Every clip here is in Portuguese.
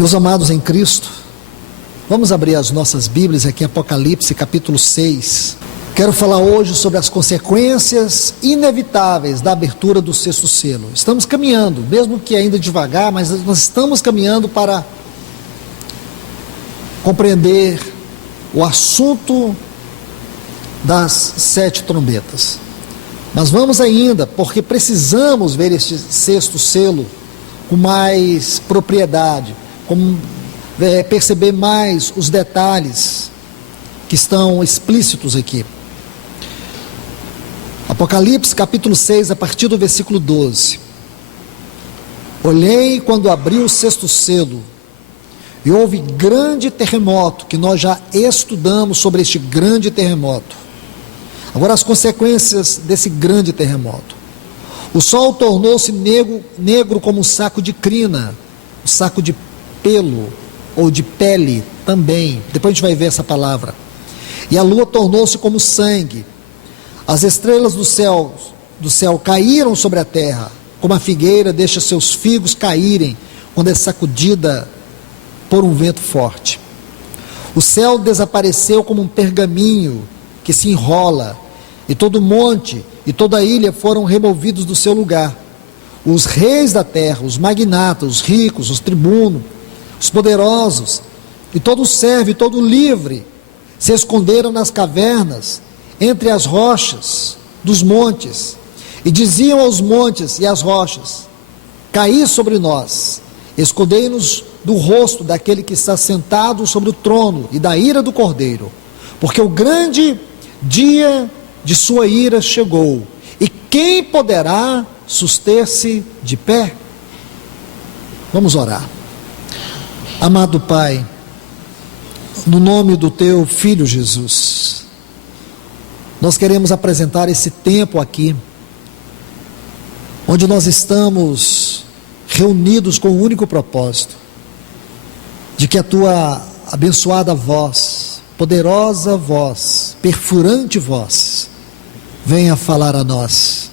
Meus amados em Cristo, vamos abrir as nossas Bíblias aqui em Apocalipse capítulo 6. Quero falar hoje sobre as consequências inevitáveis da abertura do sexto selo. Estamos caminhando, mesmo que ainda devagar, mas nós estamos caminhando para compreender o assunto das 7 trombetas. Mas vamos ainda, porque precisamos ver este sexto selo com mais propriedade, perceber mais os detalhes que estão explícitos aqui. Apocalipse capítulo 6, a partir do versículo 12. Olhei quando abriu o sexto selo, e houve grande terremoto, que nós já estudamos sobre este grande terremoto. Agora as consequências desse grande terremoto. O sol tornou-se negro como um saco de crina, um saco de pelo, ou de pele também, depois a gente vai ver essa palavra. E a lua tornou-se como sangue. As estrelas do céu caíram sobre a terra, como a figueira deixa seus figos caírem quando é sacudida por um vento forte. O céu desapareceu como um pergaminho que se enrola, e todo o monte e toda a ilha foram removidos do seu lugar. Os reis da terra, os magnatas, os ricos, os tribunos, os poderosos, e todo servo e todo livre, se esconderam nas cavernas, entre as rochas dos montes, e diziam aos montes e às rochas: caí sobre nós, escondei-nos do rosto daquele que está sentado sobre o trono e da ira do Cordeiro, porque o grande dia de sua ira chegou, e quem poderá suster-se de pé? Vamos orar. Amado Pai, no nome do Teu Filho Jesus, nós queremos apresentar esse tempo aqui, onde nós estamos reunidos com o único propósito, de que a Tua abençoada voz, poderosa voz, perfurante voz, venha falar a nós,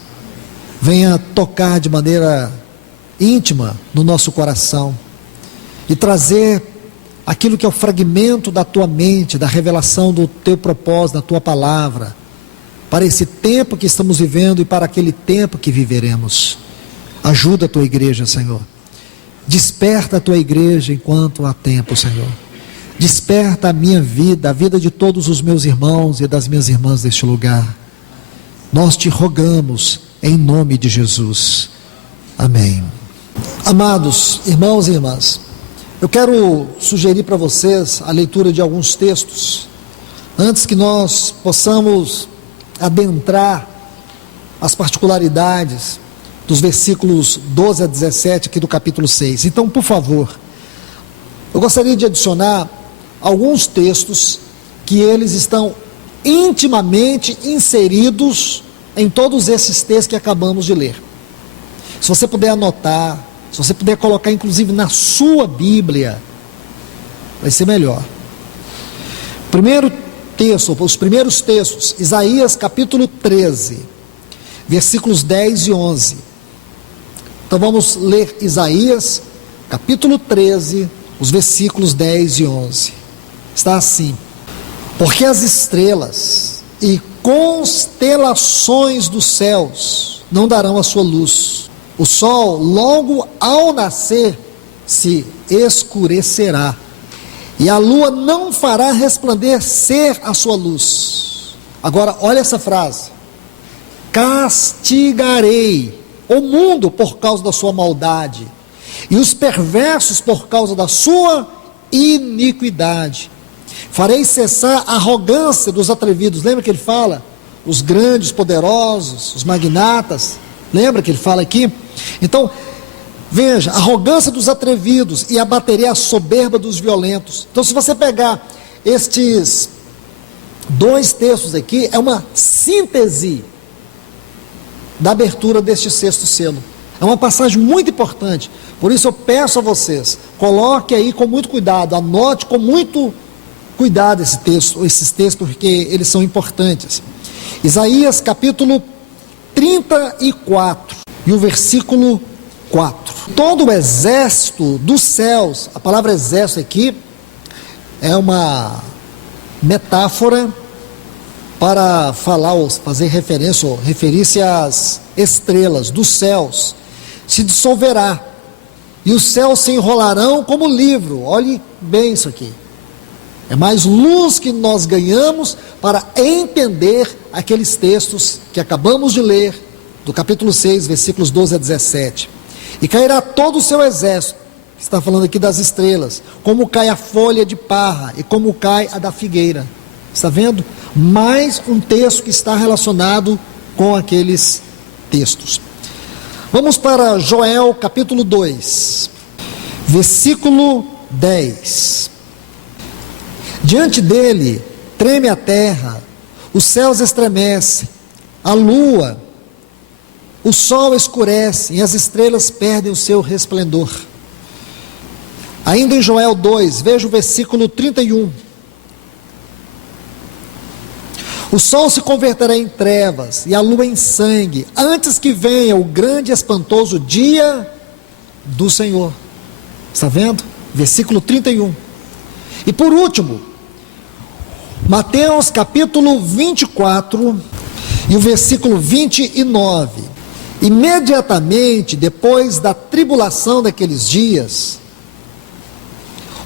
venha tocar de maneira íntima no nosso coração, e trazer aquilo que é o fragmento da tua mente, da revelação do teu propósito, da tua palavra, para esse tempo que estamos vivendo e para aquele tempo que viveremos. Ajuda a tua igreja, Senhor. Desperta a tua igreja enquanto há tempo, Senhor. Desperta a minha vida, a vida de todos os meus irmãos e das minhas irmãs deste lugar. Nós te rogamos em nome de Jesus. Amém. Amados irmãos e irmãs, eu quero sugerir para vocês a leitura de alguns textos, antes que nós possamos adentrar as particularidades dos versículos 12 a 17 aqui do capítulo 6. Então, por favor, eu gostaria de adicionar alguns textos que eles estão intimamente inseridos em todos esses textos que acabamos de ler. Se você puder anotar, se você puder colocar inclusive na sua Bíblia, vai ser melhor. Primeiro texto, os primeiros textos, Isaías capítulo 13, versículos 10 e 11. Então vamos ler Isaías capítulo 13, os versículos 10 e 11. Está assim: porque as estrelas e constelações dos céus não darão a sua luz, o sol logo ao nascer se escurecerá, e a lua não fará resplandecer a sua luz. Agora olha essa frase: castigarei o mundo por causa da sua maldade, e os perversos por causa da sua iniquidade. Farei cessar a arrogância dos atrevidos. Lembra que ele fala? Os grandes, poderosos, os magnatas. Lembra que ele fala aqui? Então, veja, arrogância dos atrevidos, e abaterei a soberba dos violentos. Então, se você pegar estes dois textos aqui, é uma síntese da abertura deste sexto selo. É uma passagem muito importante. Por isso eu peço a vocês, coloque aí com muito cuidado, anote com muito cuidado esses textos, porque eles são importantes. Isaías capítulo 34 e o versículo 4. Todo o exército dos céus, a palavra exército aqui é uma metáfora para falar ou fazer referência ou referir-se às estrelas dos céus, se dissolverá e os céus se enrolarão como livro. Olhe bem isso aqui. É mais luz que nós ganhamos para entender aqueles textos que acabamos de ler, do capítulo 6, versículos 12 a 17. E cairá todo o seu exército, está falando aqui das estrelas, como cai a folha de parra e como cai a da figueira. Está vendo? Mais um texto que está relacionado com aqueles textos. Vamos para Joel capítulo 2, versículo 10. Diante dele treme a terra, os céus estremecem, a lua, o sol escurece e as estrelas perdem o seu resplendor. Ainda em Joel 2, veja o versículo 31. O sol se converterá em trevas e a lua em sangue, antes que venha o grande e espantoso dia do Senhor. Está vendo? Versículo 31. E por último, Mateus capítulo 24 e o versículo 29. Imediatamente depois da tribulação daqueles dias,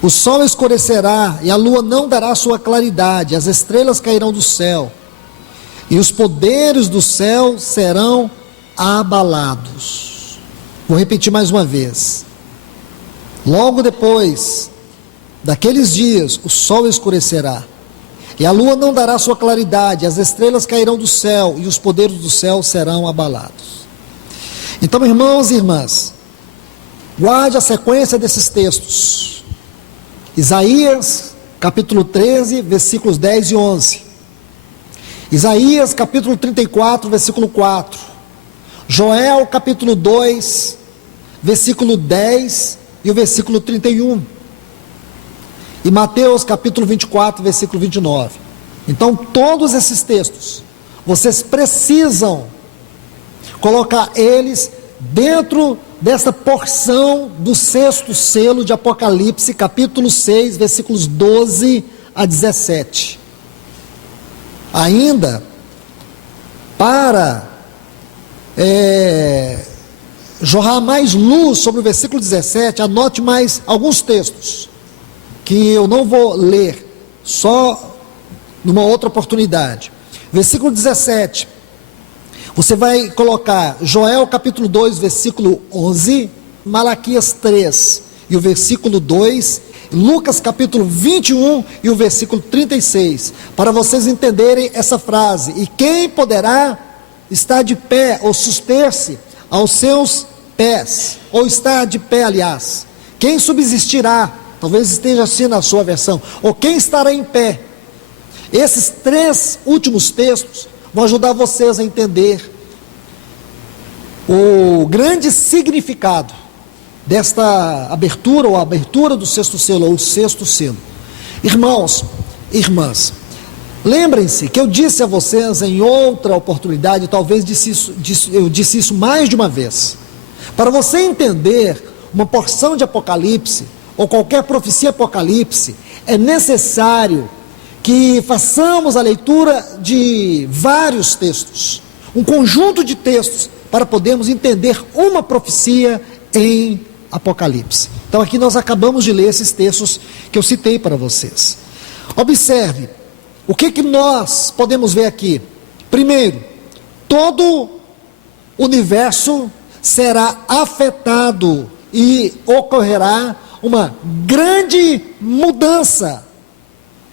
o sol escurecerá e a lua não dará sua claridade, as estrelas cairão do céu e os poderes do céu serão abalados. Vou repetir mais uma vez. Logo depois daqueles dias, o sol escurecerá e a lua não dará sua claridade, as estrelas cairão do céu e os poderes do céu serão abalados. Então, irmãos e irmãs, guarde a sequência desses textos. Isaías, capítulo 13, versículos 10 e 11. Isaías, capítulo 34, versículo 4. Joel, capítulo 2, versículo 10 e o versículo 31. E Mateus, capítulo 24, versículo 29. Então, todos esses textos, vocês precisam colocar eles dentro desta porção do sexto selo de Apocalipse, capítulo 6, versículos 12 a 17. Ainda, para jorrar mais luz sobre o versículo 17, anote mais alguns textos, que eu não vou ler, só numa outra oportunidade. Versículo 17, você vai colocar Joel capítulo 2, versículo 11, Malaquias 3 e o versículo 2, Lucas capítulo 21 e o versículo 36, para vocês entenderem essa frase. E quem poderá estar de pé ou suster-se aos seus pés, ou estar de pé, aliás, quem subsistirá, talvez esteja assim na sua versão, ou quem estará em pé. Esses três últimos textos vão ajudar vocês a entender o grande significado desta abertura, ou abertura do sexto selo, ou o sexto selo. Irmãos, irmãs, lembrem-se que eu disse a vocês em outra oportunidade, talvez eu disse isso mais de uma vez. Para você entender uma porção de Apocalipse, ou qualquer profecia Apocalipse, é necessário que façamos a leitura de vários textos, um conjunto de textos, para podermos entender uma profecia em Apocalipse. Então aqui nós acabamos de ler esses textos que eu citei para vocês. Observe, o que nós podemos ver aqui? Primeiro, todo o universo será afetado e ocorrerá uma grande mudança.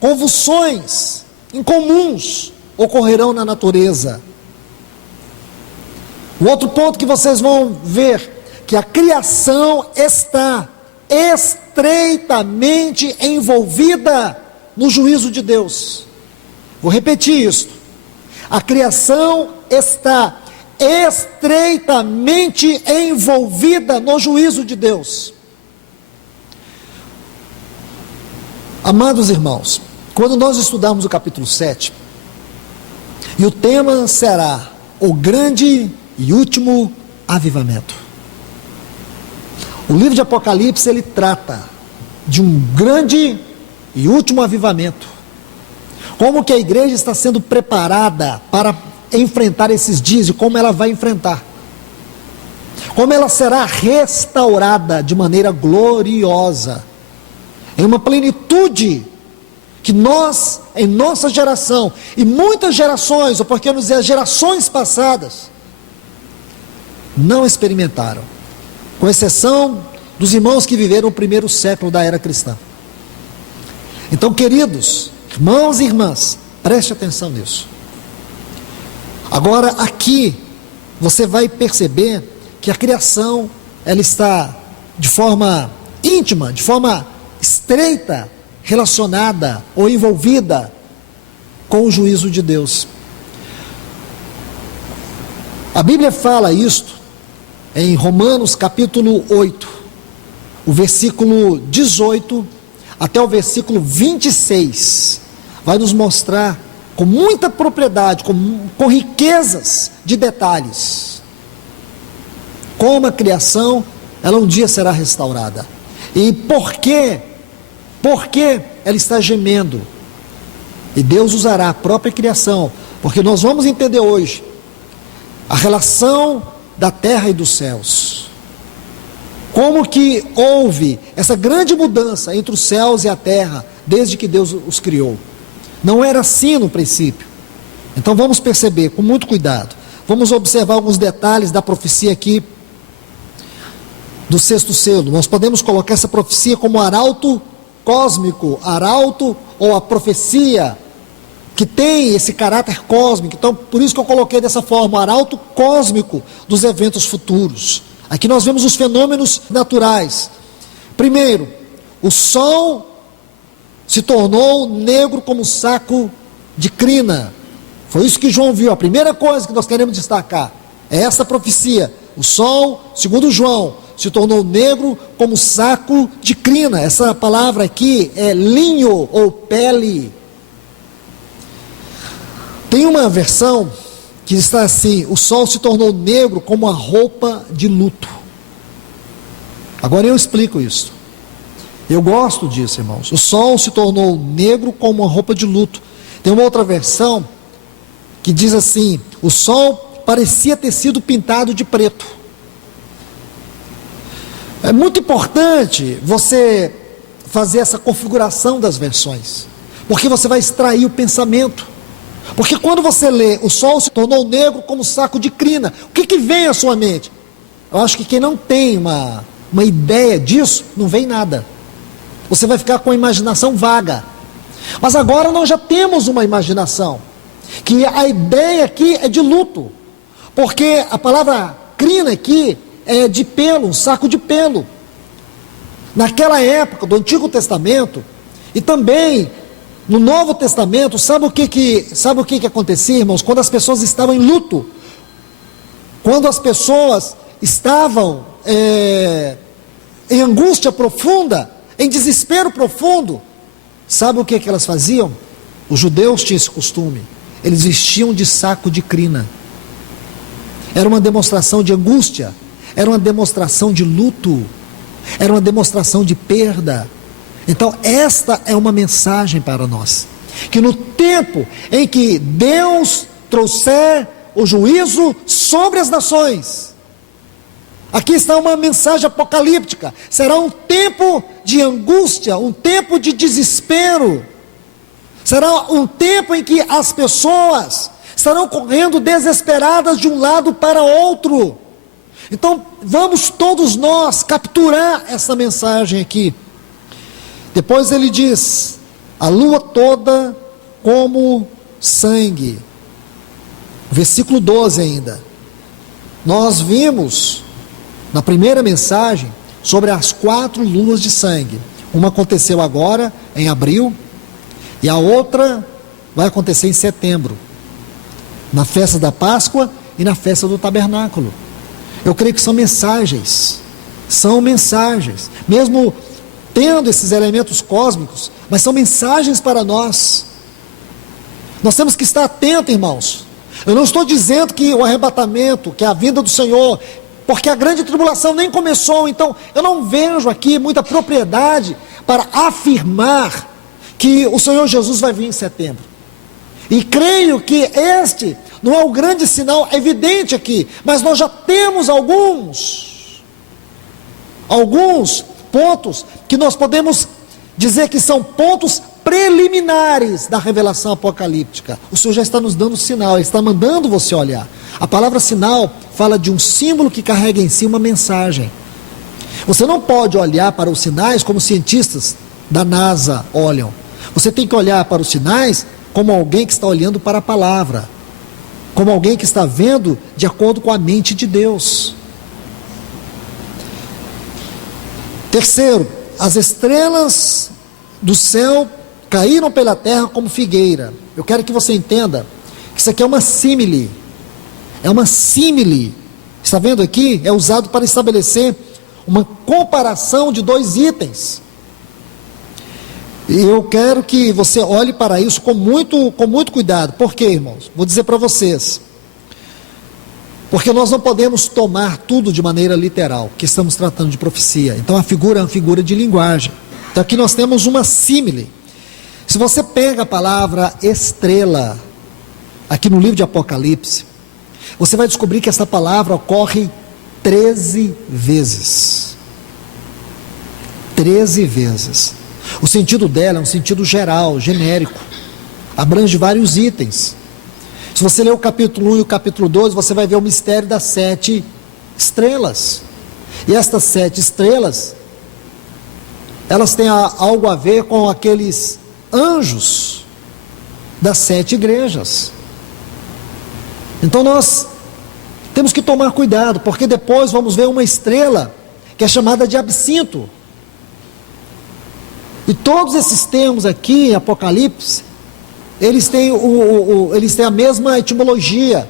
Convulsões incomuns ocorrerão na natureza. O outro ponto que vocês vão ver, que a criação está estreitamente envolvida no juízo de Deus. Vou repetir isso. A criação está estreitamente envolvida no juízo de Deus. Amados irmãos, quando nós estudarmos o capítulo 7, e o tema será o grande e último avivamento. O livro de Apocalipse, ele trata de um grande e último avivamento. Como que a igreja está sendo preparada para enfrentar esses dias e como ela vai enfrentar. Como ela será restaurada de maneira gloriosa, em uma plenitude que nós, em nossa geração, e muitas gerações, ou por que não dizer, gerações passadas, não experimentaram, com exceção dos irmãos que viveram o primeiro século da era cristã. Então, queridos, irmãos e irmãs, preste atenção nisso. Agora, aqui, você vai perceber que a criação, ela está de forma íntima, de forma estreita, relacionada ou envolvida com o juízo de Deus. A Bíblia fala isto em Romanos capítulo 8, o versículo 18 até o versículo 26, vai nos mostrar com muita propriedade, com riquezas de detalhes, como a criação, ela um dia será restaurada. E por que ela está gemendo? E Deus usará a própria criação, porque nós vamos entender hoje a relação da terra e dos céus. Como que houve essa grande mudança entre os céus e a terra, desde que Deus os criou. Não era assim no princípio. Então vamos perceber com muito cuidado. Vamos observar alguns detalhes da profecia aqui do sexto selo. Nós podemos colocar essa profecia como arauto cósmico, arauto ou a profecia que tem esse caráter cósmico. Então por isso que eu coloquei dessa forma, arauto cósmico dos eventos futuros. Aqui nós vemos os fenômenos naturais. Primeiro, o sol se tornou negro como um saco de crina. Foi isso que João viu. A primeira coisa que nós queremos destacar é essa profecia. O sol, segundo João, se tornou negro como saco de crina. Essa palavra aqui é linho ou pele. Tem uma versão que está assim: o sol se tornou negro como a roupa de luto. Agora eu explico isso. Eu gosto disso, irmãos. O sol se tornou negro como uma roupa de luto. Tem uma outra versão que diz assim: o sol parecia ter sido pintado de preto. É muito importante você fazer essa configuração das versões, porque você vai extrair o pensamento. Porque quando você lê, o sol se tornou negro como saco de crina, o que vem à sua mente? Eu acho que quem não tem uma ideia disso, não vem nada. Você vai ficar com a imaginação vaga. Mas agora nós já temos uma imaginação, que a ideia aqui é de luto, porque a palavra crina aqui é de pelo, um saco de pelo. Naquela época do Antigo Testamento, e também no Novo Testamento, sabe o que acontecia, irmãos? Quando as pessoas estavam em luto, quando as pessoas estavam em angústia profunda, em desespero profundo, sabe o que elas faziam? Os judeus tinham esse costume, eles vestiam de saco de crina. Era uma demonstração de angústia, era uma demonstração de luto, era uma demonstração de perda. Então esta é uma mensagem para nós, que no tempo em que Deus trouxer o juízo sobre as nações, aqui está uma mensagem apocalíptica, será um tempo de angústia, um tempo de desespero, será um tempo em que as pessoas estarão correndo desesperadas de um lado para outro. Então vamos todos nós capturar essa mensagem aqui. Depois ele diz: a lua toda como sangue. Versículo 12 ainda. Nós vimos na primeira mensagem sobre as 4 luas de sangue. Uma aconteceu agora em abril, e a outra vai acontecer em setembro, na festa da Páscoa e na festa do Tabernáculo. Eu creio que são mensagens, mesmo tendo esses elementos cósmicos, mas são mensagens para nós. Nós temos que estar atentos, irmãos. Eu não estou dizendo que o arrebatamento, que a vinda do Senhor porque a grande tribulação nem começou. Então eu não vejo aqui muita propriedade para afirmar que o Senhor Jesus vai vir em setembro. E creio que este não é o grande sinal evidente aqui, mas nós já temos alguns pontos que nós podemos dizer que são pontos preliminares da revelação apocalíptica. O Senhor já está nos dando sinal, Ele está mandando você olhar. A palavra sinal fala de um símbolo que carrega em si uma mensagem. Você não pode olhar para os sinais como os cientistas da NASA olham. Você tem que olhar para os sinais como alguém que está olhando para a palavra, como alguém que está vendo de acordo com a mente de Deus. Terceiro, as estrelas do céu caíram pela terra como figueira. Eu quero que você entenda que isso aqui é uma símile. É uma símile. Está vendo aqui? É usado para estabelecer uma comparação de dois itens. E eu quero que você olhe para isso com muito cuidado. Por quê, irmãos? Vou dizer para vocês. Porque nós não podemos tomar tudo de maneira literal, que estamos tratando de profecia. Então a figura é uma figura de linguagem. Então aqui nós temos uma símile. Se você pega a palavra estrela, aqui no livro de Apocalipse, você vai descobrir que essa palavra ocorre 13 vezes. 13 vezes. O sentido dela é um sentido geral, genérico, abrange vários itens. Se você ler o capítulo 1 e o capítulo 2, você vai ver o mistério das 7 estrelas. E estas 7 estrelas, elas têm algo a ver com aqueles anjos das 7 igrejas. Então nós temos que tomar cuidado, porque depois vamos ver uma estrela que é chamada de absinto. E todos esses termos aqui em Apocalipse, eles têm a mesma etimologia,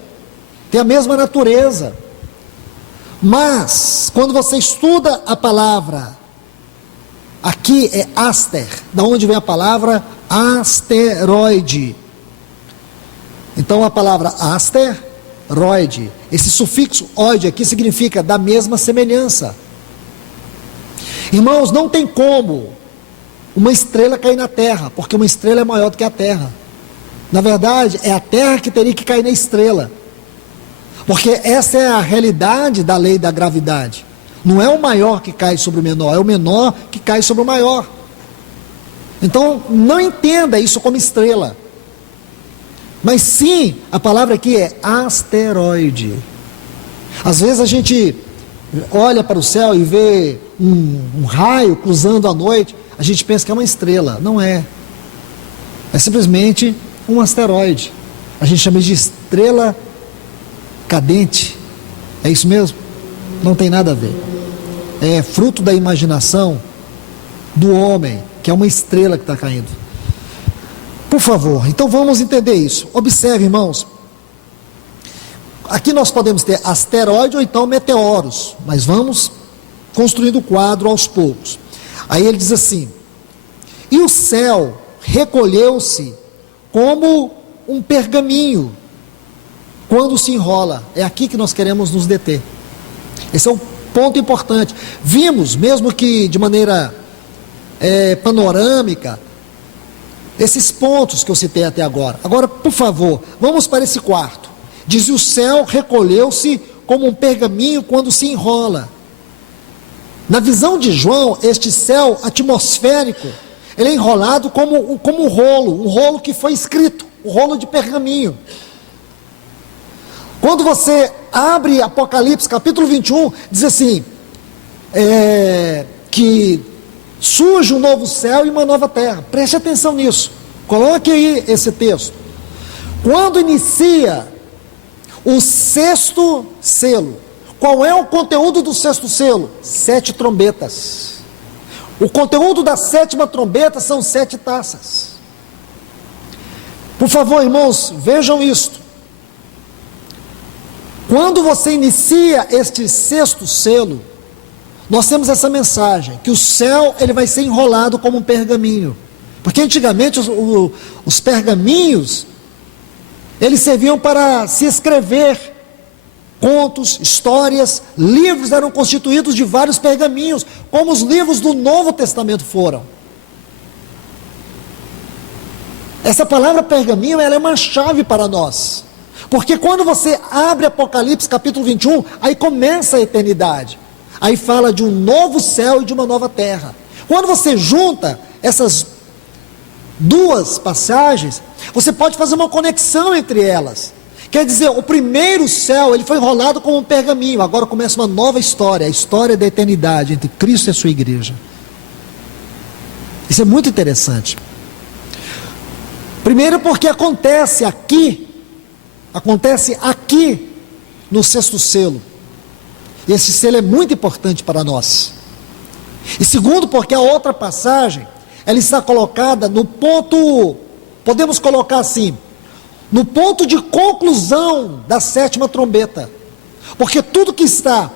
têm a mesma natureza. Mas, quando você estuda a palavra, aqui é aster, da onde vem a palavra asteroide. Então a palavra asteroide, esse sufixo oide aqui significa da mesma semelhança. Irmãos, não tem como uma estrela cair na terra, porque uma estrela é maior do que a terra. Na verdade, é a terra que teria que cair na estrela, porque essa é a realidade da lei da gravidade. Não é o maior que cai sobre o menor, é o menor que cai sobre o maior. Então, não entenda isso como estrela, mas sim, a palavra aqui é asteroide. Às vezes a gente olha para o céu e vê um raio cruzando à noite, a gente pensa que é uma estrela. Não é. É simplesmente um asteroide. A gente chama de estrela cadente. É isso mesmo? Não tem nada a ver. É fruto da imaginação do homem, que é uma estrela que está caindo. Por favor, então vamos entender isso. Observe, irmãos. Aqui nós podemos ter asteroide ou então meteoros, mas vamos construindo o quadro aos poucos. Aí ele diz assim: e o céu recolheu-se como um pergaminho quando se enrola. É aqui que nós queremos nos deter. Esse é um ponto importante. Vimos, mesmo que de maneira panorâmica, esses pontos que eu citei até agora. Agora, por favor, vamos para esse quarto. Diz: o céu recolheu-se como um pergaminho quando se enrola. Na visão de João, este céu atmosférico, ele é enrolado como um rolo que foi escrito, um rolo de pergaminho. Quando você abre Apocalipse capítulo 21, diz assim, que surge um novo céu e uma nova terra. Preste atenção nisso, coloque aí esse texto. Quando inicia o sexto selo, qual é o conteúdo do sexto selo? 7 trombetas. O conteúdo da 7ª trombeta são 7 taças. Por favor, irmãos, vejam isto. Quando você inicia este sexto selo, nós temos essa mensagem, que o céu ele vai ser enrolado como um pergaminho. Porque antigamente os pergaminhos, eles serviam para se escrever contos, histórias, livros eram constituídos de vários pergaminhos, como os livros do Novo Testamento foram. Essa palavra pergaminho, ela é uma chave para nós, porque quando você abre Apocalipse capítulo 21, aí começa a eternidade, aí fala de um novo céu e de uma nova terra. Quando você junta essas duas passagens, você pode fazer uma conexão entre elas. Quer dizer, o primeiro céu, ele foi enrolado como um pergaminho, agora começa uma nova história, a história da eternidade entre Cristo e a sua igreja. Isso é muito interessante. Primeiro porque acontece aqui no sexto selo. E esse selo é muito importante para nós. E segundo porque a outra passagem, ela está colocada no ponto, podemos colocar assim, no ponto de conclusão da sétima trombeta. Porque tudo que está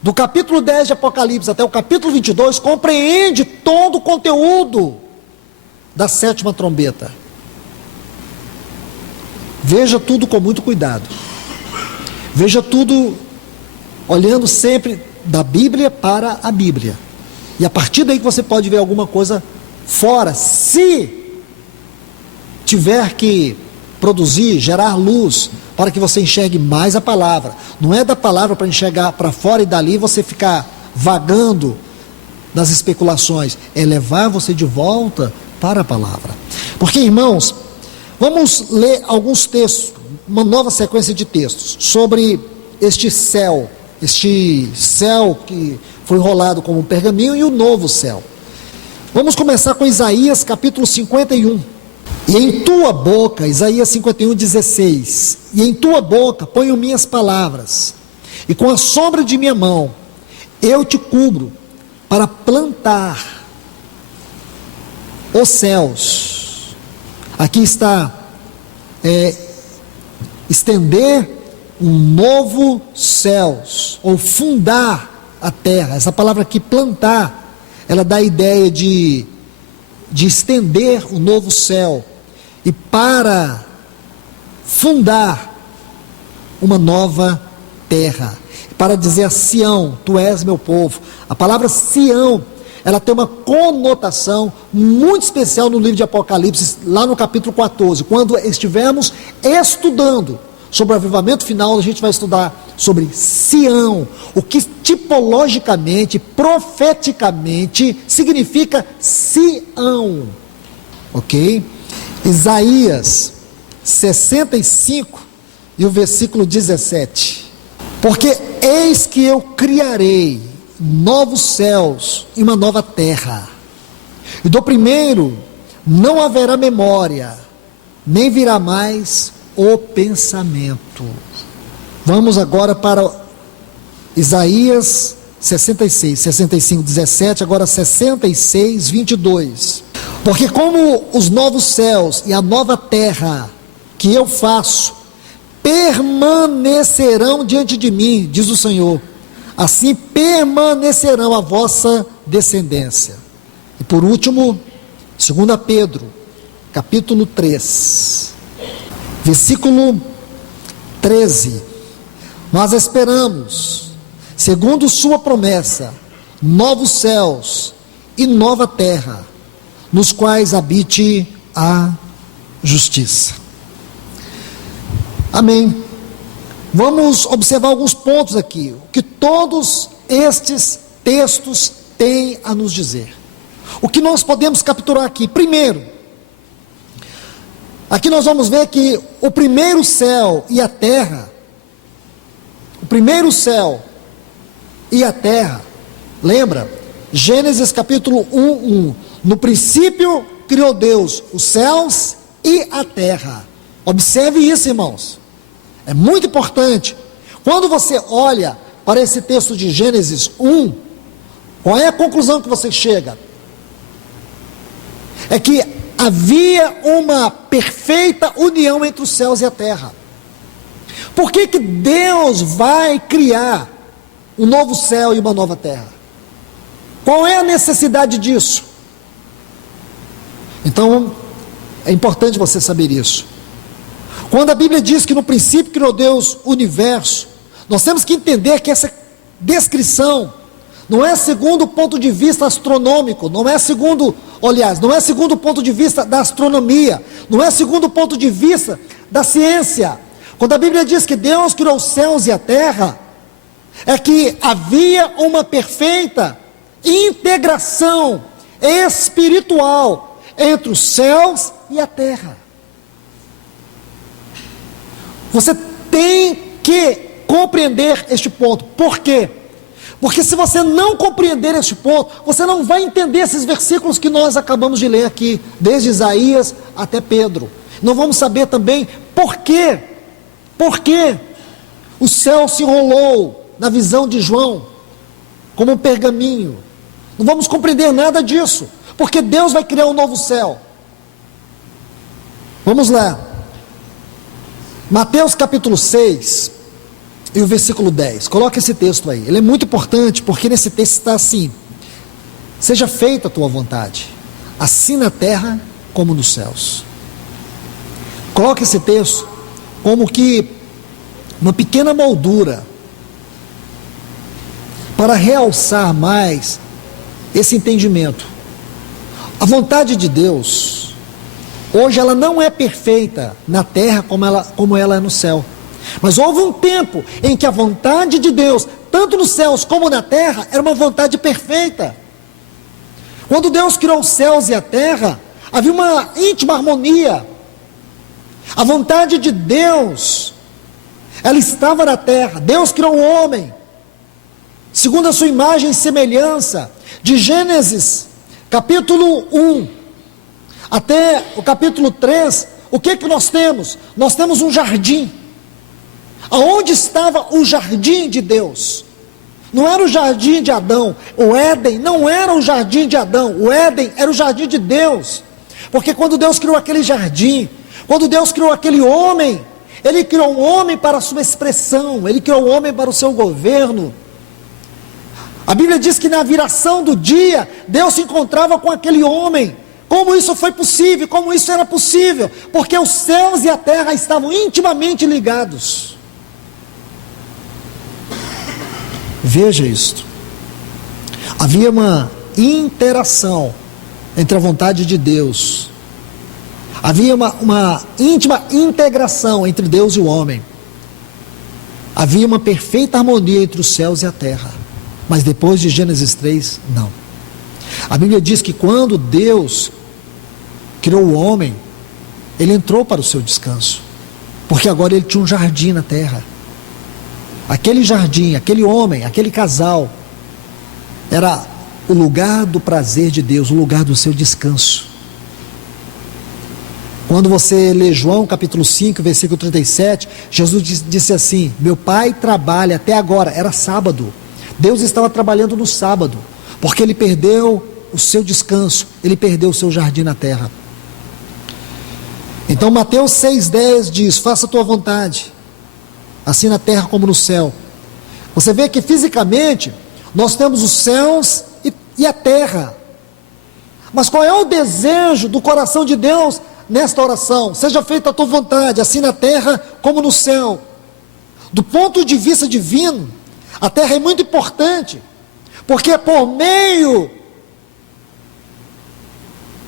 do capítulo 10 de Apocalipse até o capítulo 22 compreende todo o conteúdo da sétima trombeta. Veja tudo com muito cuidado. Veja tudo olhando sempre da Bíblia para a Bíblia. E a partir daí que você pode ver alguma coisa fora, se tiver que produzir, gerar luz, para que você enxergue mais a palavra. Não é da palavra para enxergar para fora e dali você ficar vagando nas especulações. É levar você de volta para a palavra. Porque, irmãos, vamos ler alguns textos, uma nova sequência de textos, sobre este céu que foi enrolado como um pergaminho e o novo céu. Vamos começar com Isaías capítulo 51. E em tua boca, Isaías 51, 16, e em tua boca ponho minhas palavras, e com a sombra de minha mão eu te cubro para plantar os céus. Aqui está estender um novo céus, ou fundar a terra. Essa palavra aqui, plantar, ela dá a ideia de estender o novo céu, e para fundar uma nova terra, para dizer a Sião, tu és meu povo. A palavra Sião, ela tem uma conotação muito especial no livro de Apocalipse, lá no capítulo 14, quando estivermos estudando sobre o avivamento final, a gente vai estudar sobre Sião, o que tipologicamente, profeticamente, significa Sião, ok? Isaías 65 e o versículo 17, porque eis que eu criarei novos céus e uma nova terra, e do primeiro não haverá memória, nem virá mais o pensamento. Vamos agora para Isaías 65, 17, agora 66, 22. Porque como os novos céus e a nova terra que eu faço permanecerão diante de mim, diz o Senhor, assim permanecerão a vossa descendência. E por último, 2 Pedro, capítulo 3, versículo 13, nós esperamos, segundo sua promessa, novos céus e nova terra, nos quais habite a justiça. Amém. Vamos observar alguns pontos aqui, o que todos estes textos têm a nos dizer. O que nós podemos capturar aqui? Primeiro, aqui nós vamos ver que o primeiro céu e a terra, lembra? Gênesis capítulo 1, no princípio criou Deus os céus e a terra. Observe isso, irmãos, é muito importante. Quando você olha para esse texto de Gênesis 1, qual é a conclusão que você chega? É que havia uma perfeita união entre os céus e a terra. Por que Deus vai criar um novo céu e uma nova terra? Qual é a necessidade disso? Então, é importante você saber isso. Quando a Bíblia diz que no princípio criou Deus o universo, Nós temos que entender que essa descrição não é segundo o ponto de vista astronômico, não é segundo o ponto de vista da astronomia, não é segundo o ponto de vista da ciência. Quando a Bíblia diz que Deus criou os céus e a terra, é que havia uma perfeita integração espiritual entre os céus e a terra. Você tem que compreender este ponto. Por quê? Porque se você não compreender este ponto, você não vai entender esses versículos que nós acabamos de ler aqui, desde Isaías até Pedro. Não vamos saber também por quê o céu se enrolou na visão de João como um pergaminho. Não vamos compreender nada disso, porque Deus vai criar um novo céu. Vamos lá. Mateus capítulo 6 e o versículo 10. Coloca esse texto aí. Ele é muito importante, porque nesse texto está assim: seja feita a tua vontade, assim na terra como nos céus. Coloca esse texto como que uma pequena moldura para realçar mais esse entendimento. A vontade de Deus hoje ela não é perfeita na terra como ela é no céu. Mas houve um tempo em que a vontade de Deus, tanto nos céus como na terra, era uma vontade perfeita. Quando Deus criou os céus e a terra, havia uma íntima harmonia. A vontade de Deus, ela estava na terra. Deus criou o homem segundo a sua imagem e semelhança. De Gênesis capítulo 1 até o capítulo 3, o que nós temos? Nós temos um jardim. Aonde estava o jardim de Deus? Não era o jardim de Adão. O Éden não era o jardim de Adão. O Éden era o jardim de Deus. Porque quando Deus criou aquele jardim, quando Deus criou aquele homem, Ele criou um homem para a sua expressão, Ele criou um homem para o seu governo. A Bíblia diz que na viração do dia, Deus se encontrava com aquele homem. Como isso foi possível? Como isso era possível? Porque os céus e a terra estavam intimamente ligados. Veja isto. Havia uma interação entre a vontade de Deus. Havia uma íntima integração entre Deus e o homem. Havia uma perfeita harmonia entre os céus e a terra. Mas depois de Gênesis 3, não. A Bíblia diz que quando Deus criou o homem, ele entrou para o seu descanso. Porque agora ele tinha um jardim na terra. Aquele jardim, aquele homem, aquele casal, era o lugar do prazer de Deus, o lugar do seu descanso. Quando você lê João capítulo 5, versículo 37, Jesus disse assim: meu pai trabalha até agora, era sábado. Deus estava trabalhando no sábado, porque ele perdeu o seu descanso, ele perdeu o seu jardim na terra. Então Mateus 6,10 diz: faça a tua vontade, assim na terra como no céu. Você vê que fisicamente nós temos os céus e a terra. Mas qual é o desejo do coração de Deus nesta oração? Seja feita a tua vontade, assim na terra como no céu. Do ponto de vista divino, a terra é muito importante, porque é por meio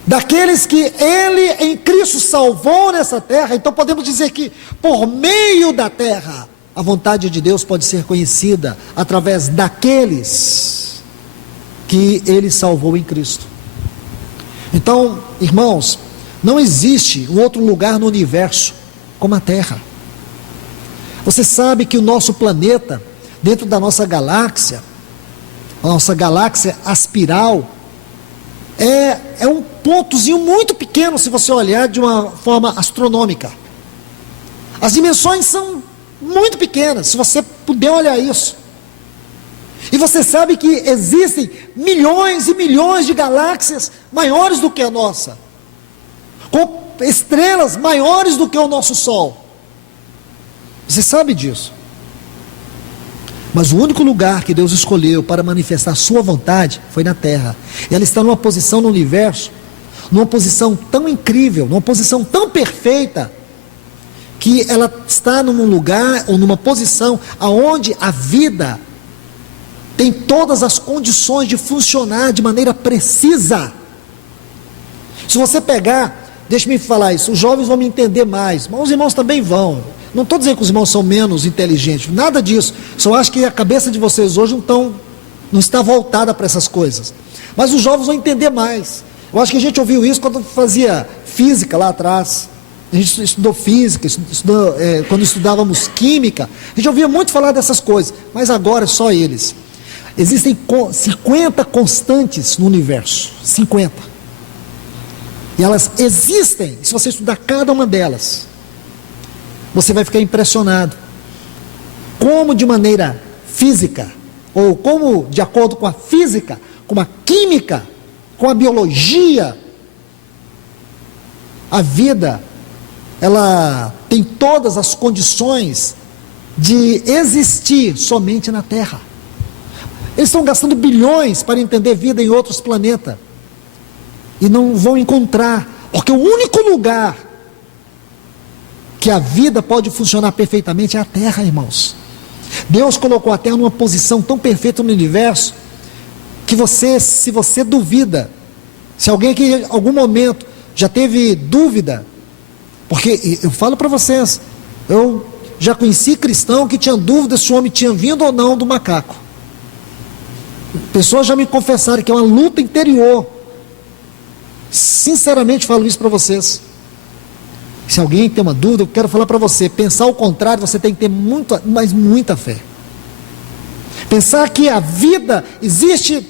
daqueles que Ele em Cristo salvou nessa terra. Então podemos dizer que por meio da terra, a vontade de Deus pode ser conhecida através daqueles que Ele salvou em Cristo. Então, irmãos, não existe um outro lugar no universo como a terra. Você sabe que o nosso planeta, dentro da nossa galáxia, a nossa galáxia aspiral, é um pontozinho muito pequeno, se você olhar de uma forma astronômica. As dimensões são muito pequenas, se você puder olhar isso. E você sabe que existem milhões e milhões de galáxias maiores do que a nossa, com estrelas maiores do que o nosso Sol. Você sabe disso. Mas o único lugar que Deus escolheu para manifestar sua vontade foi na terra. E ela está numa posição no universo, numa posição tão incrível, numa posição tão perfeita, que ela está num lugar ou numa posição aonde a vida tem todas as condições de funcionar de maneira precisa. Se você pegar, deixa-me falar isso, os jovens vão me entender mais, mas os irmãos também vão. Não estou dizendo que os irmãos são menos inteligentes, nada disso. Só acho que a cabeça de vocês hoje não está voltada para essas coisas. Mas os jovens vão entender mais. Eu acho que a gente ouviu isso quando fazia física lá atrás. A gente estudou física, quando estudávamos química, a gente ouvia muito falar dessas coisas, mas agora é só eles. Existem 50 constantes no universo, 50. E elas existem, se você estudar cada uma delas, você vai ficar impressionado. Como de maneira física, ou como de acordo com a física, com a química, com a biologia, a vida, ela tem todas as condições de existir somente na Terra. Eles estão gastando bilhões para entender vida em outros planetas. E não vão encontrar, porque o único lugar que a vida pode funcionar perfeitamente é a Terra, irmãos. Deus colocou a Terra numa posição tão perfeita no universo, que se você duvida, se alguém que em algum momento já teve dúvida, porque eu falo para vocês, eu já conheci cristão que tinha dúvida se o homem tinha vindo ou não do macaco. Pessoas já me confessaram que é uma luta interior. Sinceramente falo isso para vocês. Se alguém tem uma dúvida, eu quero falar para você, pensar o contrário, você tem que ter muita fé. Pensar que a vida existe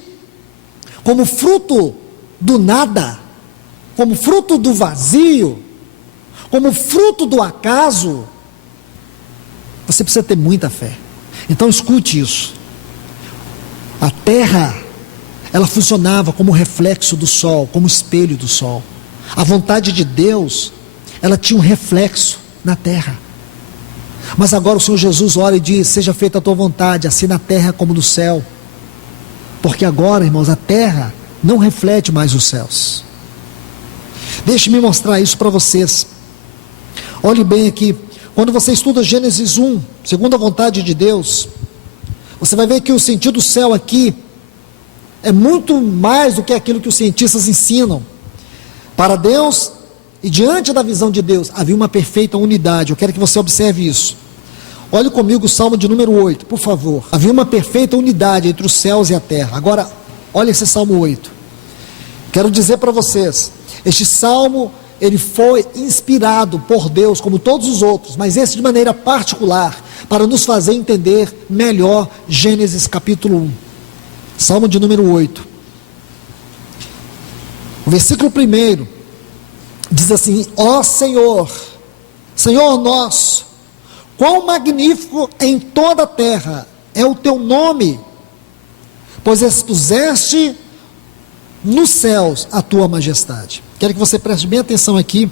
como fruto do nada, como fruto do vazio, como fruto do acaso, você precisa ter muita fé. Então escute isso. A terra, ela funcionava como reflexo do sol, como espelho do sol. A vontade de Deus, ela tinha um reflexo na terra. Mas agora o Senhor Jesus ora e diz: seja feita a tua vontade, assim na terra como no céu. Porque agora, irmãos, a terra não reflete mais os céus. Deixe-me mostrar isso para vocês. Olhe bem aqui, quando você estuda Gênesis 1, segundo a vontade de Deus, você vai ver que o sentido do céu aqui é muito mais do que aquilo que os cientistas ensinam. Para Deus, e diante da visão de Deus, havia uma perfeita unidade. Eu quero que você observe isso. Olhe comigo o Salmo de número 8, por favor. Havia uma perfeita unidade entre os céus e a terra. Agora, olha esse Salmo 8. Quero dizer para vocês, este Salmo, ele foi inspirado por Deus, como todos os outros, mas esse de maneira particular, para nos fazer entender melhor Gênesis capítulo 1. Salmo de número 8. O versículo 1 diz assim: ó Senhor, Senhor nosso, quão magnífico em toda a terra é o teu nome, pois expuseste nos céus a tua majestade. Quero que você preste bem atenção aqui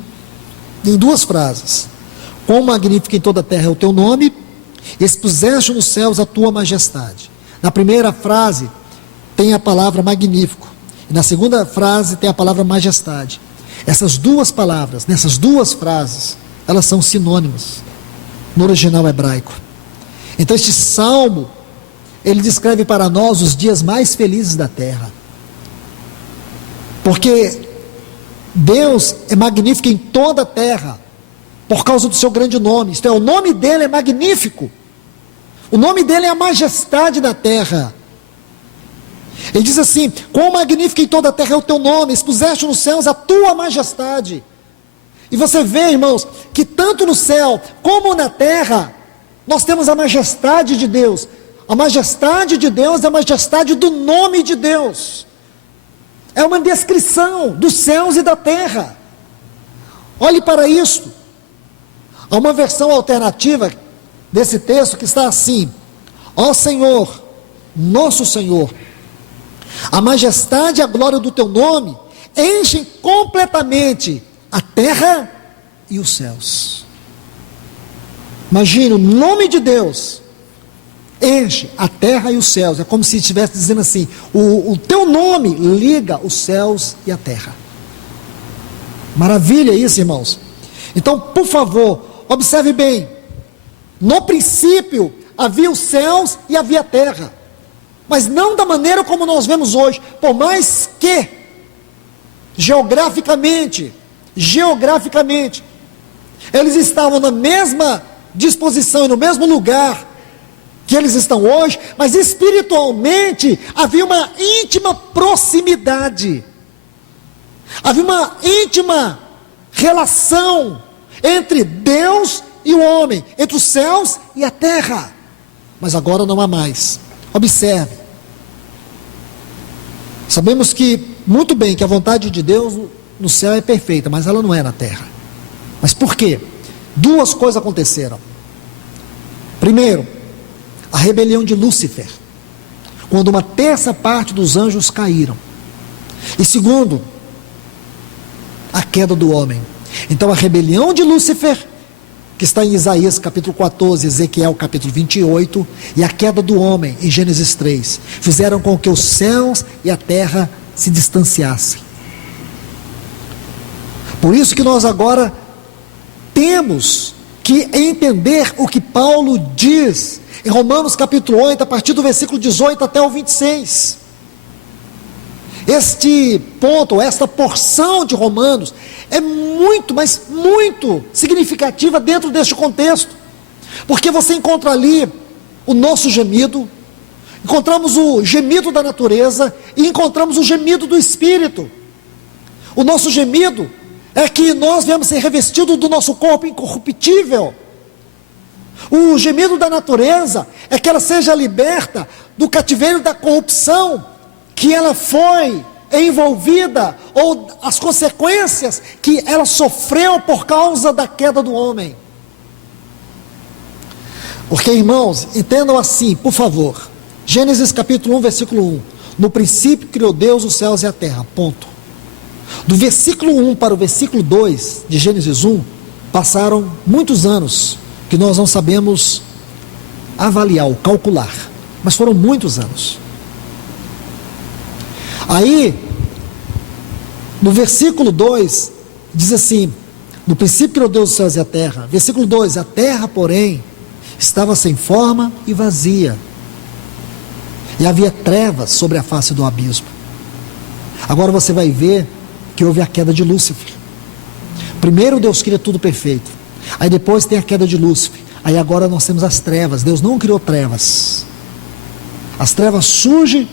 em duas frases. Quão magnífico em toda a terra é o teu nome, expuseste nos céus a tua majestade. Na primeira frase tem a palavra magnífico, e na segunda frase tem a palavra majestade. Essas duas palavras, nessas duas frases, elas são sinônimas no original hebraico. Então este salmo, ele descreve para nós os dias mais felizes da terra, porque Deus é magnífico em toda a terra, por causa do seu grande nome. Isto é, o nome dele é magnífico, o nome dele é a majestade da terra. Ele diz assim: quão magnífico em toda a terra é o teu nome, expuseste nos céus a tua majestade. E você vê, irmãos, que tanto no céu como na terra, nós temos a majestade de Deus. A majestade de Deus é a majestade do nome de Deus. É uma descrição dos céus e da terra. Olhe para isto. Há uma versão alternativa desse texto que está assim: ó Senhor, nosso Senhor, a majestade e a glória do teu nome enchem completamente a terra e os céus. Imagine, o nome de Deus enche a terra e os céus. É como se estivesse dizendo assim: o teu nome liga os céus e a terra. Maravilha isso, irmãos. Então, por favor, observe bem, no princípio havia os céus e havia a terra, mas não da maneira como nós vemos hoje, por mais que geograficamente, eles estavam na mesma disposição e no mesmo lugar que eles estão hoje, mas espiritualmente havia uma íntima proximidade, havia uma íntima relação entre Deus e o homem, entre os céus e a terra, mas agora não há mais. Observe, sabemos que muito bem que a vontade de Deus no céu é perfeita, mas ela não é na terra. Mas por quê? Duas coisas aconteceram. Primeiro, a rebelião de Lúcifer, quando uma terça parte dos anjos caíram. E segundo, a queda do homem. Então a rebelião de Lúcifer, que está em Isaías capítulo 14, Ezequiel capítulo 28, e a queda do homem em Gênesis 3, fizeram com que os céus e a terra se distanciassem. Por isso que nós agora temos que entender o que Paulo diz em Romanos capítulo 8, a partir do versículo 18 até o 26. Este ponto, esta porção de Romanos é muito, mas muito significativa dentro deste contexto, porque você encontra ali o nosso gemido, encontramos o gemido da natureza e encontramos o gemido do Espírito. O nosso gemido é que nós viemos ser revestidos do nosso corpo incorruptível. O gemido da natureza é que ela seja liberta do cativeiro da corrupção que ela foi envolvida, ou as consequências que ela sofreu por causa da queda do homem. Porque, irmãos, entendam assim, por favor, Gênesis capítulo 1, versículo 1, no princípio criou Deus os céus e a terra, ponto. Do versículo 1 para o versículo 2 de Gênesis 1, passaram muitos anos, que nós não sabemos avaliar ou calcular, mas foram muitos anos. Aí, no versículo 2, diz assim, no princípio criou Deus os céus e a terra. Versículo 2, a terra, porém, estava sem forma e vazia, e havia trevas sobre a face do abismo. Agora você vai ver que houve a queda de Lúcifer. Primeiro Deus cria tudo perfeito, aí depois tem a queda de Lúcifer, aí agora nós temos as trevas. Deus não criou trevas, as trevas surgem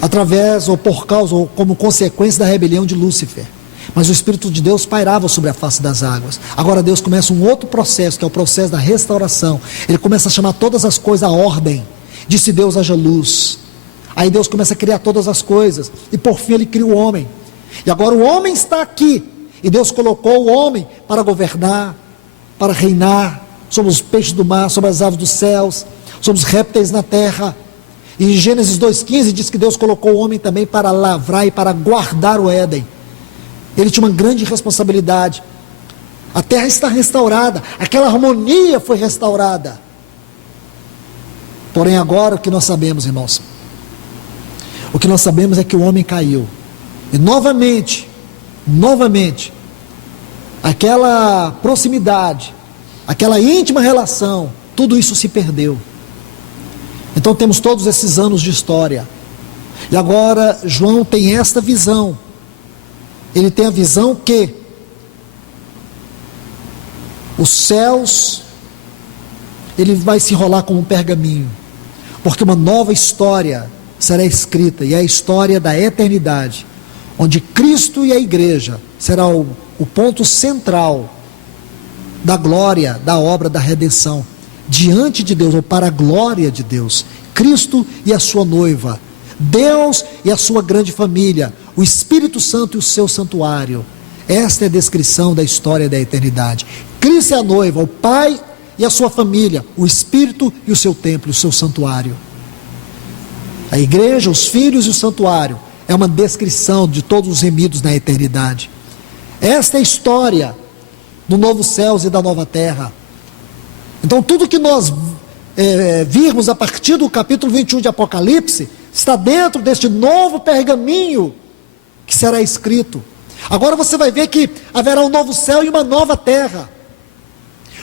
através ou por causa ou como consequência da rebelião de Lúcifer, mas o Espírito de Deus pairava sobre a face das águas. Agora Deus começa um outro processo, que é o processo da restauração. Ele começa a chamar todas as coisas à ordem. Disse Deus: haja luz. Aí Deus começa a criar todas as coisas, e por fim Ele cria o homem. E agora o homem está aqui, e Deus colocou o homem para governar, para reinar sobre os peixes do mar, sobre as aves dos céus, sobre os répteis na terra. E em Gênesis 2,15 diz que Deus colocou o homem também para lavrar e para guardar o Éden. Ele tinha uma grande responsabilidade. A terra está restaurada, aquela harmonia foi restaurada. Porém agora o que nós sabemos, irmãos, o que nós sabemos é que o homem caiu, e novamente, aquela proximidade, aquela íntima relação, tudo isso se perdeu. Então temos todos esses anos de história, e agora João tem esta visão. Ele tem a visão que os céus, ele vai se enrolar como um pergaminho, porque uma nova história será escrita, e é a história da eternidade, onde Cristo e a igreja será o ponto central da glória, da obra da redenção, diante de Deus, ou para a glória de Deus. Cristo e a sua noiva, Deus e a sua grande família, o Espírito Santo e o seu santuário. Esta é a descrição da história da eternidade. Cristo é a noiva, o Pai e a sua família, o Espírito e o seu templo, o seu santuário. A igreja, os filhos e o santuário é uma descrição de todos os remidos na eternidade. Esta é a história do novo céus e da nova terra. Então tudo que nós virmos a partir do capítulo 21 de Apocalipse está dentro deste novo pergaminho que será escrito. Agora você vai ver que haverá um novo céu e uma nova terra,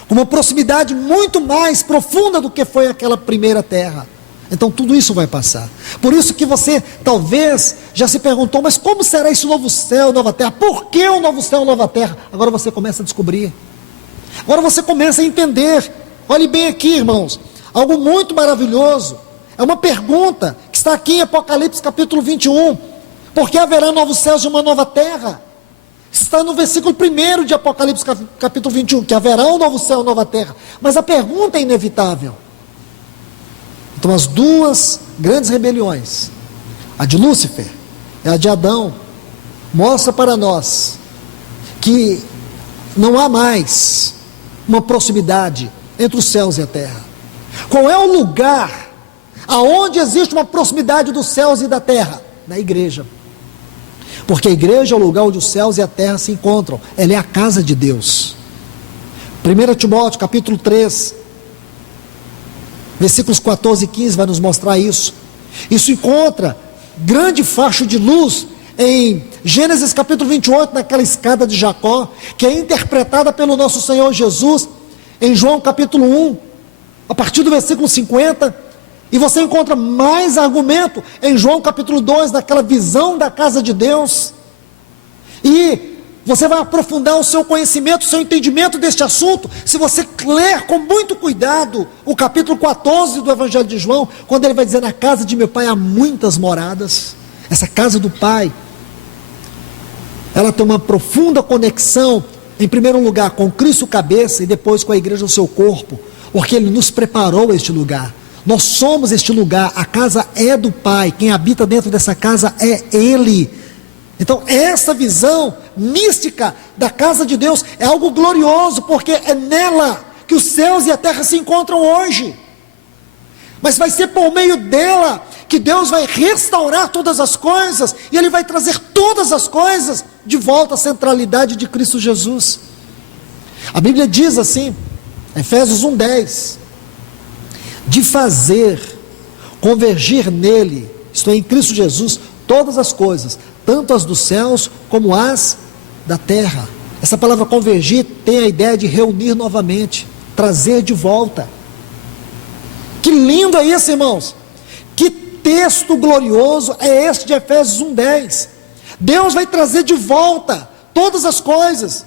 com uma proximidade muito mais profunda do que foi aquela primeira terra. Então tudo isso vai passar. Por isso que você talvez já se perguntou, mas como será esse novo céu e nova terra? Por que o novo céu e nova terra? Agora você começa a descobrir. Agora você começa a entender. Olhe bem aqui, irmãos, algo muito maravilhoso. É uma pergunta que está aqui em Apocalipse capítulo 21. Por que haverá novos céus e uma nova terra? Está no versículo 1 de Apocalipse capítulo 21, que haverá um novo céu e uma nova terra. Mas a pergunta é inevitável. Então as duas grandes rebeliões, a de Lúcifer e a de Adão, mostra para nós que não há mais uma proximidade entre os céus e a terra. Qual é o lugar aonde existe uma proximidade dos céus e da terra? Na igreja. Porque a igreja é o lugar onde os céus e a terra se encontram. Ela é a casa de Deus. 1 Timóteo capítulo 3, versículos 14 e 15 vai nos mostrar isso. Isso encontra grande facho de luz em Gênesis capítulo 28, naquela escada de Jacó, que é interpretada pelo nosso Senhor Jesus, em João capítulo 1, a partir do versículo 50, e você encontra mais argumento em João capítulo 2, naquela visão da casa de Deus, e você vai aprofundar o seu conhecimento, o seu entendimento deste assunto, se você ler com muito cuidado o capítulo 14 do Evangelho de João, quando ele vai dizer, na casa de meu pai há muitas moradas. Essa casa do pai, ela tem uma profunda conexão, em primeiro lugar com Cristo cabeça, e depois com a igreja no seu corpo, porque ele nos preparou este lugar. Nós somos este lugar, a casa é do pai, quem habita dentro dessa casa é ele. Então essa visão mística da casa de Deus é algo glorioso, porque é nela que os céus e a terra se encontram hoje. Mas vai ser por meio dela que Deus vai restaurar todas as coisas, e Ele vai trazer todas as coisas de volta à centralidade de Cristo Jesus. A Bíblia diz assim, Efésios 1:10, de fazer convergir nele, isto é, em Cristo Jesus, todas as coisas, tanto as dos céus como as da terra. Essa palavra convergir tem a ideia de reunir novamente, trazer de volta. Que lindo é isso, irmãos! Que texto glorioso é este de Efésios 1:10. Deus vai trazer de volta todas as coisas,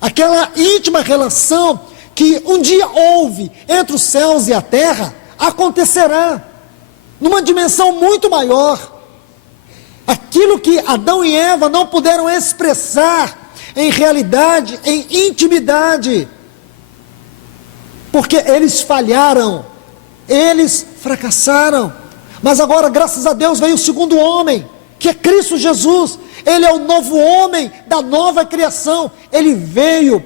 aquela íntima relação que um dia houve entre os céus e a terra, acontecerá numa dimensão muito maior. Aquilo que Adão e Eva não puderam expressar em realidade, em intimidade, porque eles falharam, eles fracassaram. Mas agora, graças a Deus, veio o segundo homem, que é Cristo Jesus. Ele é o novo homem da nova criação. Ele veio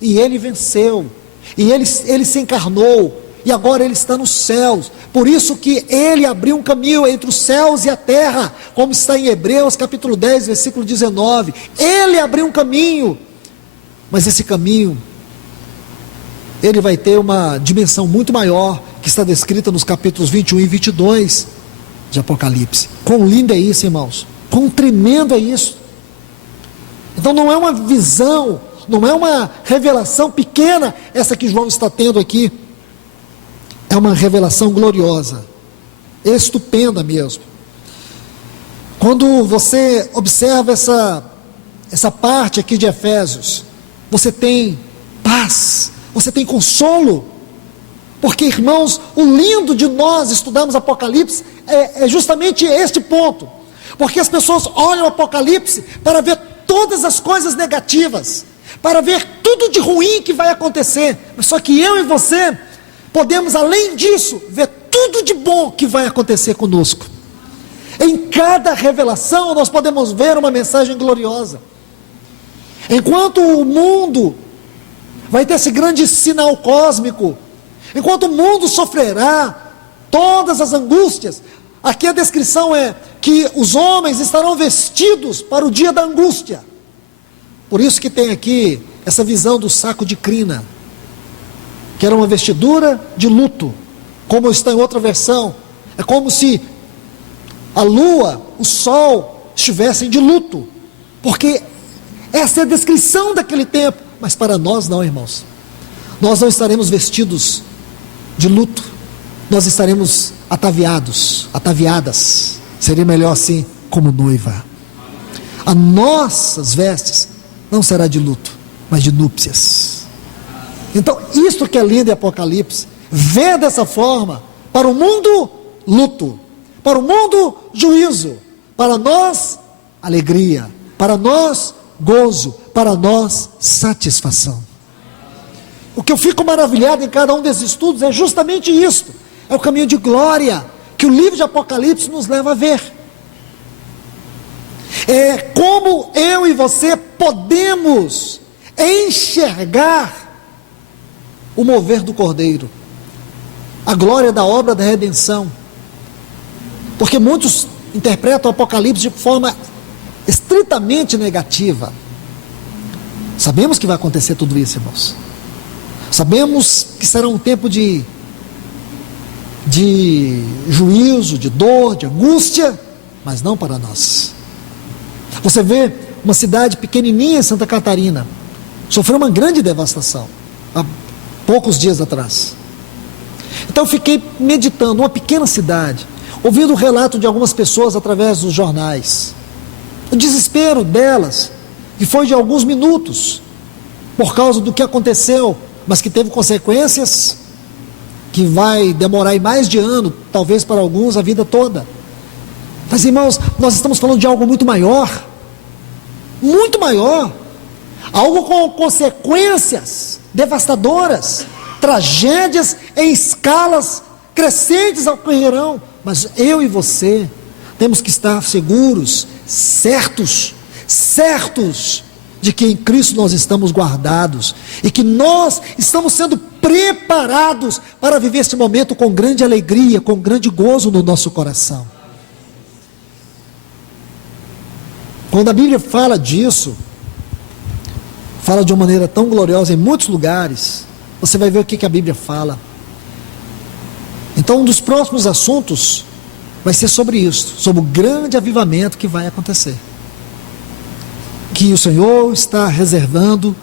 e ele venceu, e ele se encarnou, e agora ele está nos céus. Por isso que ele abriu um caminho entre os céus e a terra, como está em Hebreus capítulo 10, versículo 19. Ele abriu um caminho, mas esse caminho, ele vai ter uma dimensão muito maior, que está descrita nos capítulos 21 e 22 de Apocalipse. Quão lindo é isso, irmãos! Quão tremendo é isso! Então não é uma visão, não é uma revelação pequena essa que João está tendo aqui. É uma revelação gloriosa, estupenda mesmo. Quando você observa essa parte aqui de Efésios, você tem paz, você tem consolo, porque, irmãos, o lindo de nós estudarmos Apocalipse é justamente este ponto, porque as pessoas olham o Apocalipse para ver todas as coisas negativas, para ver tudo de ruim que vai acontecer, só que eu e você podemos, além disso, ver tudo de bom que vai acontecer conosco. Em cada revelação nós podemos ver uma mensagem gloriosa. Enquanto o mundo vai ter esse grande sinal cósmico, enquanto o mundo sofrerá todas as angústias, aqui a descrição é que os homens estarão vestidos para o dia da angústia. Por isso que tem aqui essa visão do saco de crina, que era uma vestidura de luto, como está em outra versão. É como se a lua, o sol estivessem de luto, porque essa é a descrição daquele tempo. Mas para nós não, irmãos. Nós não estaremos vestidos de luto, nós estaremos ataviadas, seria melhor assim, como noiva. As nossas vestes não será de luto, mas de núpcias. Então, isto que é lindo em Apocalipse, vê dessa forma, para o mundo, luto, para o mundo, juízo, para nós, alegria, para nós, gozo, para nós, satisfação. O que eu fico maravilhado em cada um desses estudos é justamente isto, é o caminho de glória, que o livro de Apocalipse nos leva a ver. É como eu e você podemos enxergar o mover do Cordeiro, a glória da obra da redenção, porque muitos interpretam o Apocalipse de forma estritamente negativa. Sabemos que vai acontecer tudo isso, irmãos. Sabemos que será um tempo de juízo, de dor, de angústia, mas não para nós. Você vê uma cidade pequenininha em Santa Catarina, sofreu uma grande devastação, há poucos dias atrás. Então eu fiquei meditando, uma pequena cidade, ouvindo o relato de algumas pessoas através dos jornais, o desespero delas, que foi de alguns minutos, por causa do que aconteceu, mas que teve consequências, que vai demorar aí mais de ano, talvez para alguns a vida toda. Mas irmãos, nós estamos falando de algo muito maior, algo com consequências devastadoras, tragédias em escalas crescentes ocorrerão, mas eu e você temos que estar seguros, certos de que em Cristo nós estamos guardados e que nós estamos sendo preparados para viver esse momento com grande alegria, com grande gozo no nosso coração. Quando a Bíblia fala disso, fala de uma maneira tão gloriosa em muitos lugares, você vai ver o que a Bíblia fala. Então um dos próximos assuntos vai ser sobre isso, sobre o grande avivamento que vai acontecer, que o Senhor está reservando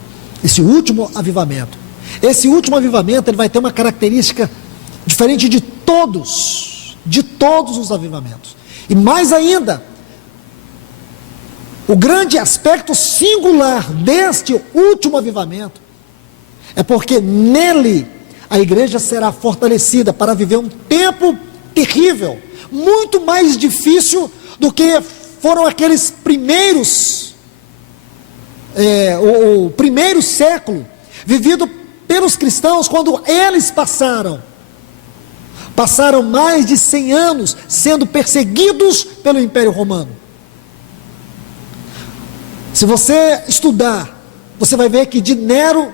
esse último avivamento. Esse último avivamento, ele vai ter uma característica diferente de todos os avivamentos. E mais ainda, o grande aspecto singular deste último avivamento é porque nele a igreja será fortalecida para viver um tempo terrível, muito mais difícil do que foram aqueles primeiros, o primeiro século vivido pelos cristãos, quando eles passaram mais de 100 anos sendo perseguidos pelo Império Romano. Se você estudar, você vai ver que de Nero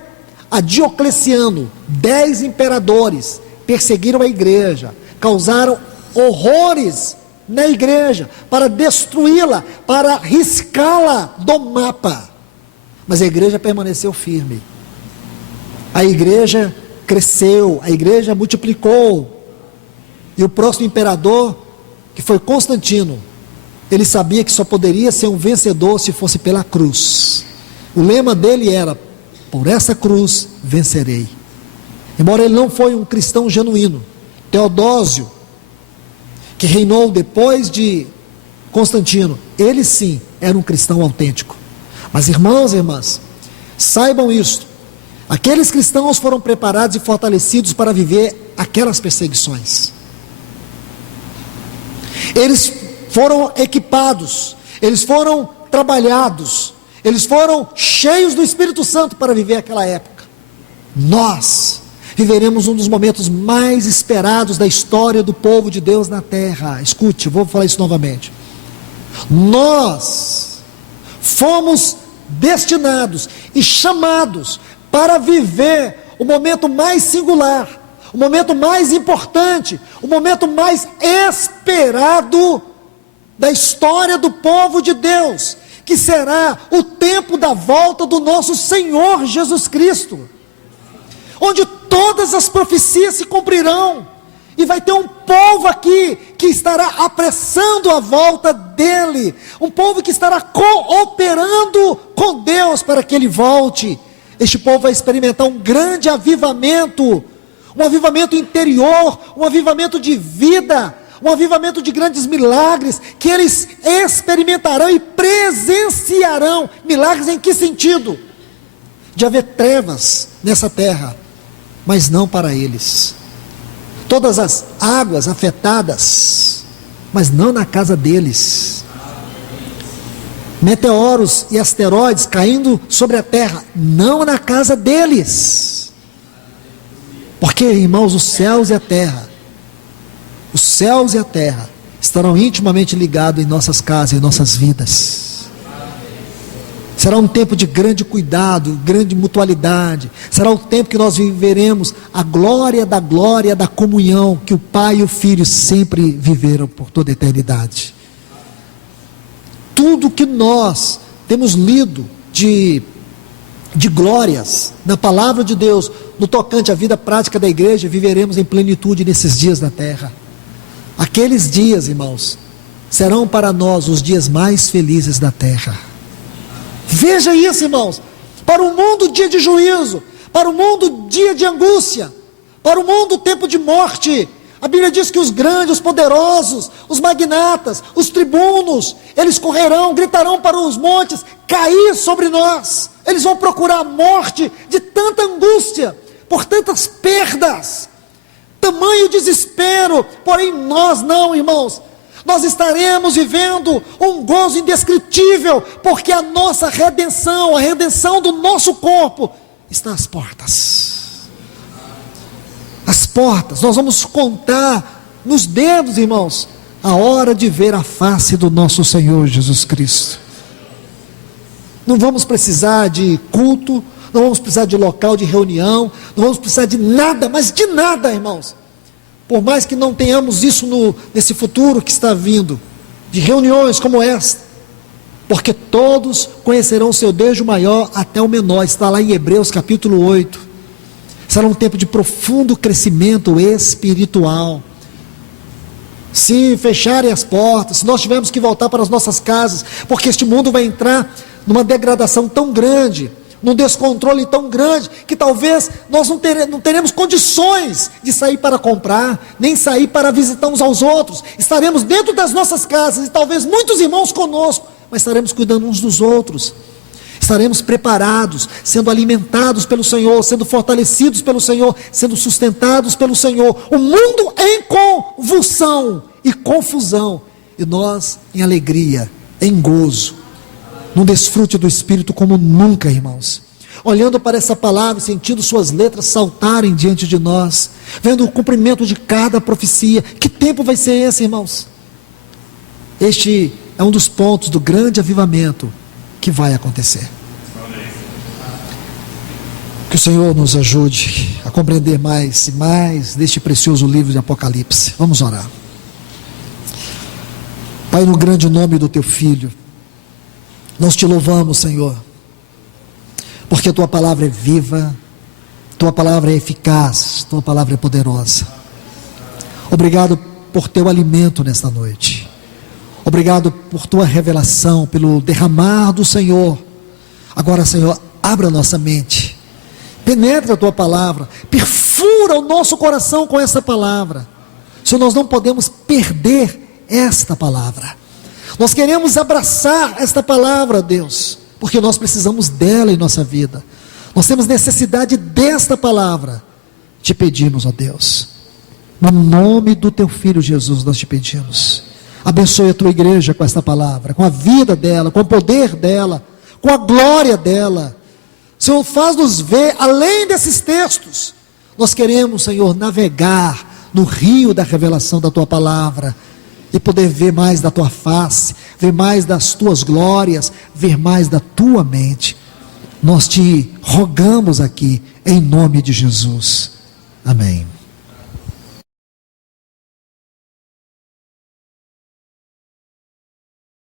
a Diocleciano, 10 imperadores perseguiram a igreja, causaram horrores na igreja, para destruí-la, para riscá-la do mapa, mas a igreja permaneceu firme, a igreja cresceu, a igreja multiplicou, e o próximo imperador, que foi Constantino, ele sabia que só poderia ser um vencedor se fosse pela cruz. O lema dele era: por essa cruz vencerei. Embora ele não foi um cristão genuíno, Teodósio, que reinou depois de Constantino, ele sim era um cristão autêntico. Mas irmãos e irmãs, saibam isto: aqueles cristãos foram preparados e fortalecidos para viver aquelas perseguições. Eles foram equipados, eles foram trabalhados, eles foram cheios do Espírito Santo para viver aquela época. Nós viveremos um dos momentos mais esperados da história do povo de Deus na terra. Escute, vou falar isso novamente. Nós fomos destinados e chamados para viver o momento mais singular, o momento mais importante, o momento mais esperado da história do povo de Deus, que será o tempo da volta do nosso Senhor Jesus Cristo, onde todas as profecias se cumprirão, E vai ter um povo aqui que estará apressando a volta dele. Um povo que estará cooperando com Deus para que ele volte. Este povo vai experimentar um grande avivamento. Um avivamento interior, um avivamento de vida, um avivamento de grandes milagres, que eles experimentarão e presenciarão. Milagres em que sentido? De haver trevas nessa terra, mas não para eles. Todas as águas afetadas, mas não na casa deles. Meteoros e asteroides caindo sobre a terra, não na casa deles. Porque, irmãos, os céus e a terra estarão intimamente ligados em nossas casas, em nossas vidas. Será um tempo de grande cuidado, grande mutualidade. Será o tempo que nós viveremos a glória da comunhão que o Pai e o Filho sempre viveram por toda a eternidade. Tudo que nós temos lido de glórias na palavra de Deus, no tocante à vida prática da igreja, viveremos em plenitude nesses dias da terra. Aqueles dias, irmãos, serão para nós os dias mais felizes da terra. Veja isso, irmãos. Para o mundo, dia de juízo. Para o mundo, dia de angústia. Para o mundo, tempo de morte. A Bíblia diz que os grandes, os poderosos, os magnatas, os tribunos, eles correrão, gritarão para os montes, cair sobre nós. Eles vão procurar a morte de tanta angústia, por tantas perdas, tamanho desespero. Porém nós não, irmãos. Nós estaremos vivendo um gozo indescritível, porque a nossa redenção, a redenção do nosso corpo, está às portas. As portas, nós vamos contar nos dedos, irmãos, a hora de ver a face do nosso Senhor Jesus Cristo. Não vamos precisar de culto, não vamos precisar de local de reunião, não vamos precisar de nada, mas de nada, irmãos. Por mais que não tenhamos isso nesse futuro que está vindo, de reuniões como esta, porque todos conhecerão o seu desde o maior até o menor, está lá em Hebreus capítulo 8, será um tempo de profundo crescimento espiritual. Se fecharem as portas, se nós tivermos que voltar para as nossas casas, porque este mundo vai entrar numa degradação tão grande, num descontrole tão grande, que talvez nós não teremos condições de sair para comprar, nem sair para visitar uns aos outros. Estaremos dentro das nossas casas, e talvez muitos irmãos conosco, mas estaremos cuidando uns dos outros. Estaremos preparados, sendo alimentados pelo Senhor, sendo fortalecidos pelo Senhor, sendo sustentados pelo Senhor. O mundo em convulsão e confusão, e nós em alegria, em gozo, num desfrute do Espírito como nunca, irmãos. Olhando para essa palavra, sentindo suas letras saltarem diante de nós, vendo o cumprimento de cada profecia. Que tempo vai ser esse, irmãos? Este é um dos pontos do grande avivamento que vai acontecer. Que o Senhor nos ajude a compreender mais e mais deste precioso livro de Apocalipse. Vamos orar. Pai, no grande nome do Teu Filho, nós Te louvamos, Senhor, porque a Tua palavra é viva, Tua palavra é eficaz, Tua palavra é poderosa. Obrigado por Teu alimento nesta noite. Obrigado por Tua revelação, pelo derramar do Senhor. Agora, Senhor, abra nossa mente, penetra a Tua palavra, perfura o nosso coração com essa palavra. Senhor, nós não podemos perder esta palavra. Nós queremos abraçar esta palavra, Deus, porque nós precisamos dela em nossa vida. Nós temos necessidade desta palavra. Te pedimos, ó Deus, no nome do Teu Filho Jesus, nós Te pedimos. Abençoe a Tua igreja com esta palavra, com a vida dela, com o poder dela, com a glória dela. Senhor, faz-nos ver além desses textos. Nós queremos, Senhor, navegar no rio da revelação da Tua palavra, e poder ver mais da Tua face, ver mais das Tuas glórias, ver mais da Tua mente. Nós Te rogamos aqui, em nome de Jesus. Amém.